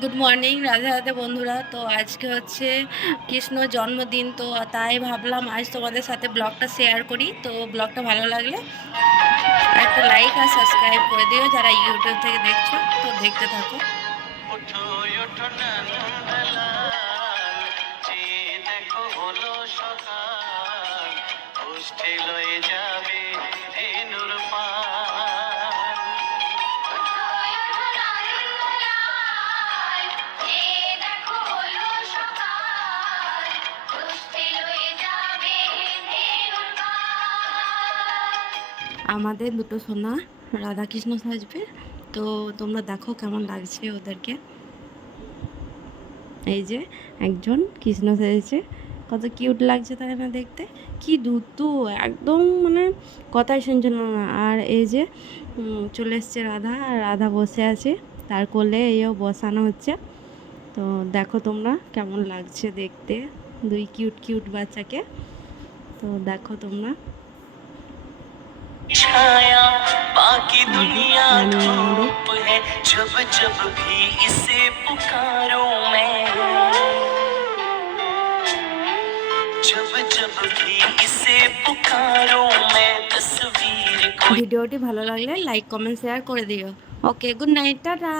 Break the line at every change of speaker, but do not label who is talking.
Good morning Radhe Radhe বন্ধুরা। তো আজকে হচ্ছে কৃষ্ণ জন্মদিন, তো তাই ভাবলাম আজ তোমাদের সাথে ব্লগটা শেয়ার করি। তো ব্লগটা ভালো লাগলে একটা লাইক আর সাবস্ক্রাইব করে দিও যারা ইউটিউব থেকে দেখছ, তো দেখতে থাকো। আমাদের দুটো সোনা, রাধাকৃষ্ণ সাজবে। তো তোমরা দেখো কেমন লাগছে ওদেরকে। এই যে একজন কৃষ্ণ সেজেছে। কত কিউট লাগছে তাই না দেখতে। কি দুতু একদম মানে কথাই শুনছিল না। আর এই যে চলে এসছে রাধা, আর রাধা বসে আছে। তার কোলে এইও বসানো হচ্ছে। তো দেখো তোমরা কেমন লাগছে দেখতে, দুই কিউট কিউট বাচ্চাকে। তো দেখো তোমরা।
दुनिया
मैंने
धूप है जब जब भी इसे पुकारूं मैं जब जब भी इसे पुकारूं मैं तस्वीर को
ভিডিওটি ভালো লাগলে লাইক কমেন্ট শেয়ার করে দিও ওকে গুড নাইট টাটা